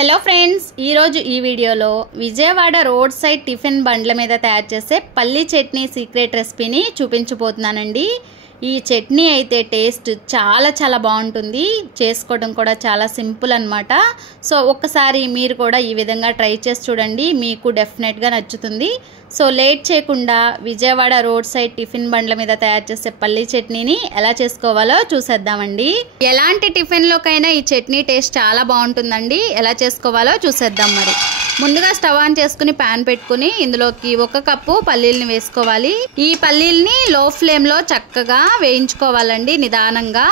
Hello friends, ఈరోజు ఈ వీడియోలో విజయవాడ రోడ్ సైడ్ టిఫిన్ బండ్ల మీద తయారు చేసే పల్లి చట్నీ సీక్రెట్ రెసిపీని చూపించబోతున్నానండి. ఈ చట్నీ అయితే టేస్ట్ చాలా బాగుంటుంది. చేసుకోవడం కూడా చాలా సింపుల్ అన్నమాట. సో ఒక్కసారి మీరు కూడా ఈ విధంగా ట్రై చేసి చూడండి, మీకు డెఫినెట్గా నచ్చుతుంది. సో లేట్ చేయకుండా విజయవాడ రోడ్ సైడ్ టిఫిన్ బండ్ల మీద తయారు చేసే పల్లి చట్నీని ఎలా చేసుకోవాలో చూసేద్దామండి. ఎలాంటి టిఫిన్లోకైనా ఈ చట్నీ టేస్ట్ చాలా బాగుంటుందండి. ఎలా చేసుకోవాలో చూసేద్దాం. మరి ముందుగా స్టవ్ ఆన్ చేసుకుని ప్యాన్ పెట్టుకుని ఇందులోకి 1 కప్పు పల్లీలను వేసుకోవాలి. ఈ పల్లీల్ని లో ఫ్లేమ్లో చక్కగా వేయించుకోవాలండి. నిదానంగా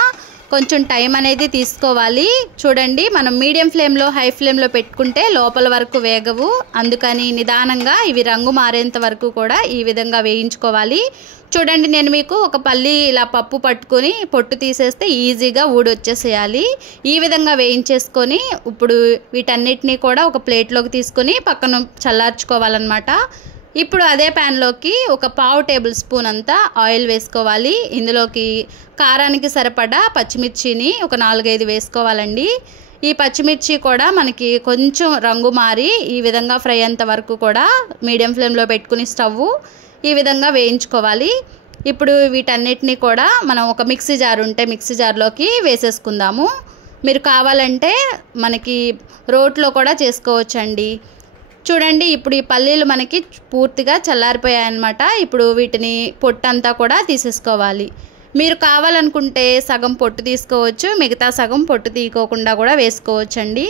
కొంచెం టైం అనేది తీసుకోవాలి. చూడండి, మనం మీడియం ఫ్లేమ్లో హై ఫ్లేమ్లో పెట్టుకుంటే లోపల వరకు వేగవు. అందుకని నిదానంగా ఇవి రంగు మారేంత వరకు కూడా ఈ విధంగా వేయించుకోవాలి. చూడండి, నేను మీకు ఒక పల్లి ఇలా పప్పు పట్టుకొని పొట్టు తీసేస్తే ఈజీగా ఊడొచ్చేసేయాలి. ఈ విధంగా వేయించేసుకొని ఇప్పుడు వీటన్నిటినీ కూడా ఒక ప్లేట్లోకి తీసుకొని పక్కన చల్లార్చుకోవాలన్నమాట. ఇప్పుడు అదే ప్యాన్లోకి ఒక 1/2 టేబుల్ స్పూన్ అంతా ఆయిల్ వేసుకోవాలి. ఇందులోకి కారానికి సరిపడా పచ్చిమిర్చిని ఒక 4-5 వేసుకోవాలండి. ఈ పచ్చిమిర్చి కూడా మనకి కొంచెం రంగు మారి ఈ విధంగా ఫ్రై అయ్యేంత వరకు కూడా మీడియం ఫ్లేమ్లో పెట్టుకుని స్టవ్ ఈ విధంగా వేయించుకోవాలి. ఇప్పుడు వీటన్నిటిని కూడా మనం ఒక మిక్సీ జార్ ఉంటే మిక్సీ జార్లోకి వేసేసుకుందాము. మీరు కావాలంటే మనకి రోట్లో కూడా చేసుకోవచ్చండి. చూడండి, ఇప్పుడు ఈ పల్లీలు మనకి పూర్తిగా చల్లారిపోయాయన్నమాట. ఇప్పుడు వీటిని పొట్టంతా కూడా తీసేసుకోవాలి. మీరు కావాలనుకుంటే సగం పొట్టు తీసుకోవచ్చు, మిగతా సగం పొట్టు తీయకోకుండా కూడా వేసుకోవచ్చండి.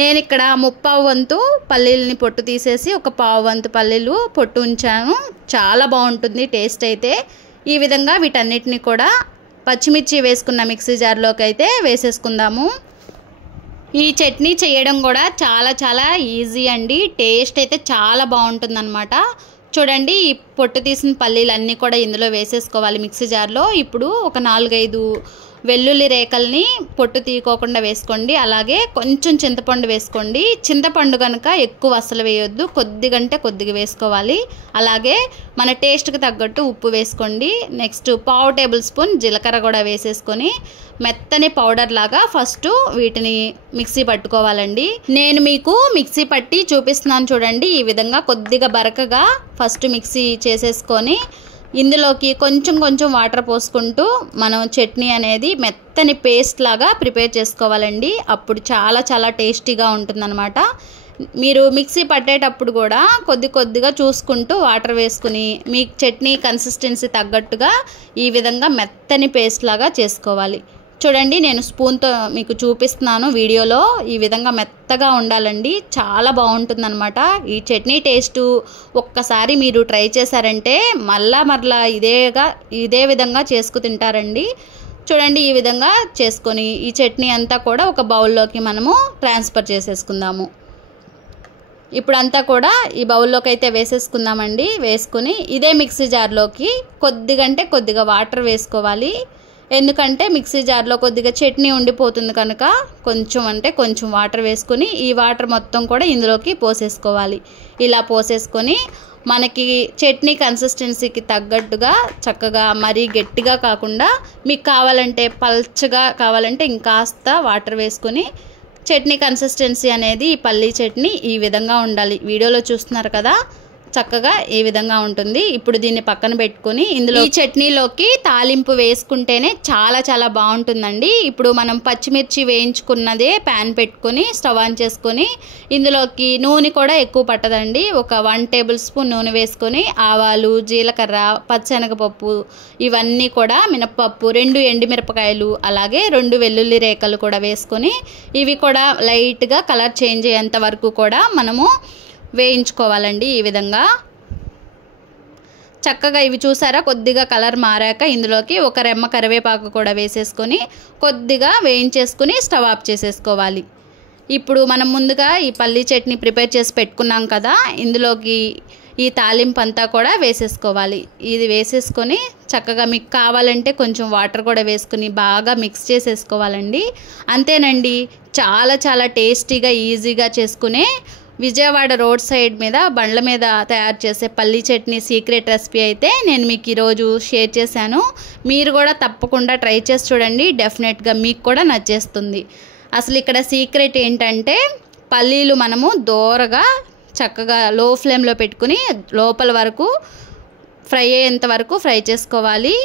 నేను ఇక్కడ 3/4 వంతు పల్లీలని పొట్టు తీసేసి ఒక 1/4 వంతు పల్లీలు పొట్టు ఉంచాను. చాలా బాగుంటుంది టేస్ట్ అయితే. ఈ విధంగా వీటన్నిటిని కూడా పచ్చిమిర్చి వేసుకున్న మిక్సీ జార్లోకి అయితే వేసేసుకుందాము. ఈ చట్నీ చేయడం కూడా చాలా ఈజీ అండి. టేస్ట్ అయితే చాలా బాగుంటుందన్నమాట. చూడండి, ఈ పొట్టు తీసిన పల్లీలన్నీ కూడా ఇందులో వేసేసుకోవాలి మిక్సీ జార్లో. ఇప్పుడు ఒక 4-5 వెల్లుల్లి రేకల్ని పొట్టు తీయకోకుండా వేసుకోండి. అలాగే కొంచెం చింతపండు వేసుకోండి. చింతపండు కనుక ఎక్కువ అసలు వేయొద్దు, కొద్దిగా వేసుకోవాలి. అలాగే మన టేస్ట్కి తగ్గట్టు ఉప్పు వేసుకోండి. నెక్స్ట్ 1/2 టేబుల్ స్పూన్ జీలకర్ర కూడా వేసేసుకొని మెత్తని పౌడర్ లాగా ఫస్ట్ వీటిని మిక్సీ పట్టుకోవాలండి. నేను మీకు మిక్సీ పట్టి చూపిస్తున్నాను చూడండి. ఈ విధంగా కొద్దిగా బరకగా ఫస్ట్ మిక్సీ చేసేసుకొని ఇందులోకి కొంచెం వాటర్ పోసుకుంటూ మనం చట్నీ అనేది మెత్తని పేస్ట్ లాగా ప్రిపేర్ చేసుకోవాలండి. అప్పుడు చాలా టేస్టీగా ఉంటుందన్నమాట. మీరు మిక్సీ పట్టేటప్పుడు కూడా కొద్దిగా చూసుకుంటూ వాటర్ వేసుకుని మీ చట్నీ కన్సిస్టెన్సీ తగ్గట్టుగా ఈ విధంగా మెత్తని పేస్ట్ లాగా చేసుకోవాలి. చూడండి, నేను స్పూన్తో మీకు చూపిస్తున్నాను వీడియోలో. ఈ విధంగా మెత్తగా ఉండాలండి. చాలా బాగుంటుందన్నమాట. ఈ చట్నీ టేస్టు ఒక్కసారి మీరు ట్రై చేశారంటే మరలా ఇదే విధంగా చేసుకు తింటారండి. చూడండి, ఈ విధంగా చేసుకొని ఈ చట్నీ అంతా కూడా ఒక బౌల్లోకి మనము ట్రాన్స్ఫర్ చేసేసుకుందాము. ఇప్పుడు అంతా కూడా ఈ బౌల్లోకి అయితే వేసేసుకుందామండి. వేసుకుని ఇదే మిక్సీ జార్లోకి కొద్దిగా వాటర్ వేసుకోవాలి. ఎందుకంటే మిక్సీ జార్లో కొద్దిగా చట్నీ ఉండిపోతుంది కనుక కొంచెం వాటర్ వేసుకొని ఈ వాటర్ మొత్తం కూడా ఇందులోకి పోసేసుకోవాలి. ఇలా పోసేసుకొని మనకి చట్నీ కన్సిస్టెన్సీకి తగ్గట్టుగా చక్కగా మరీ గట్టిగా కాకుండా మీకు కావాలంటే పల్చగా కావాలంటే ఇంకాస్త వాటర్ వేసుకొని చట్నీ కన్సిస్టెన్సీ అనేది ఈ పల్లీ చట్నీ ఈ విధంగా ఉండాలి. వీడియోలో చూస్తున్నారు కదా, చక్కగా ఈ విధంగా ఉంటుంది. ఇప్పుడు దీన్ని పక్కన పెట్టుకొని ఇందులో ఈ చట్నీలోకి తాలింపు వేసుకుంటేనే చాలా బాగుంటుందండి. ఇప్పుడు మనం పచ్చిమిర్చి వేయించుకున్నదే ప్యాన్ పెట్టుకొని స్టవ్ ఆన్ చేసుకొని ఇందులోకి నూనె కూడా ఎక్కువ పట్టదండి. ఒక 1 టేబుల్ స్పూన్ నూనె వేసుకొని ఆవాలు, జీలకర్ర, పచ్చెనగపప్పు, ఇవన్నీ కూడా మినప్పప్పు, 2 ఎండుమిరపకాయలు, అలాగే 2 వెల్లుల్లి రేకలు కూడా వేసుకొని ఇవి కూడా లైట్గా కలర్ చేంజ్ అయ్యేంత వరకు కూడా మనము వేయించుకోవాలండి. ఈ విధంగా చక్కగా ఇవి చూసారా, కొద్దిగా కలర్ మారాక ఇందులోకి ఒక రెమ్మ కరివేపాకు కూడా వేసేసుకొని కొద్దిగా వేయించేసుకుని స్టవ్ ఆఫ్ చేసేసుకోవాలి. ఇప్పుడు మనం ముందుగా ఈ పల్లీ చట్నీ ప్రిపేర్ చేసి పెట్టుకున్నాం కదా, ఇందులోకి ఈ తాలింపు అంతా కూడా వేసేసుకోవాలి. ఇది వేసేసుకొని చక్కగా మీకు కావాలంటే కొంచెం వాటర్ కూడా వేసుకుని బాగా మిక్స్ చేసేసుకోవాలండి. అంతేనండి, చాలా టేస్టీగా ఈజీగా చేసుకునే విజయవాడ రోడ్ సైడ్ మీద బండ్ల మీద తయారు చేసే పల్లి చట్నీ సీక్రెట్ రెసిపీ అయితే నేను మీకు ఈరోజు షేర్ చేశాను. మీరు కూడా తప్పకుండా ట్రై చేసి చూడండి, డెఫినెట్గా మీకు కూడా నచ్చేస్తుంది. అసలు ఇక్కడ సీక్రెట్ ఏంటంటే పల్లీలు మనము దోరగా చక్కగా లో ఫ్లేమ్లో పెట్టుకుని లోపల వరకు ఫ్రై అయ్యేంత వరకు ఫ్రై చేసుకోవాలి.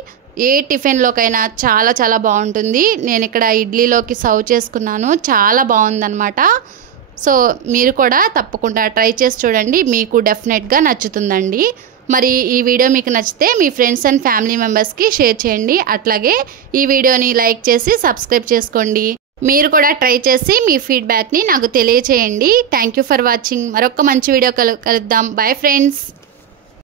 ఏ టిఫిన్లోకైనా చాలా చాలా బాగుంటుంది. నేను ఇక్కడ ఇడ్లీలోకి సర్వ్ చేసుకున్నాను, చాలా బాగుందన్నమాట. సో మీరు కూడా తప్పకుండా ట్రై చేసి చూడండి, మీకు డెఫినెట్గా నచ్చుతుందండి. మరి ఈ వీడియో మీకు నచ్చితే మీ ఫ్రెండ్స్ అండ్ ఫ్యామిలీ మెంబర్స్కి షేర్ చేయండి. అట్లాగే ఈ వీడియోని లైక్ చేసి సబ్స్క్రైబ్ చేసుకోండి. మీరు కూడా ట్రై చేసి మీ ఫీడ్బ్యాక్ని నాకు తెలియచేయండి. Thank you for watching. మరొక మంచి వీడియో కలుద్దాం. Bye friends.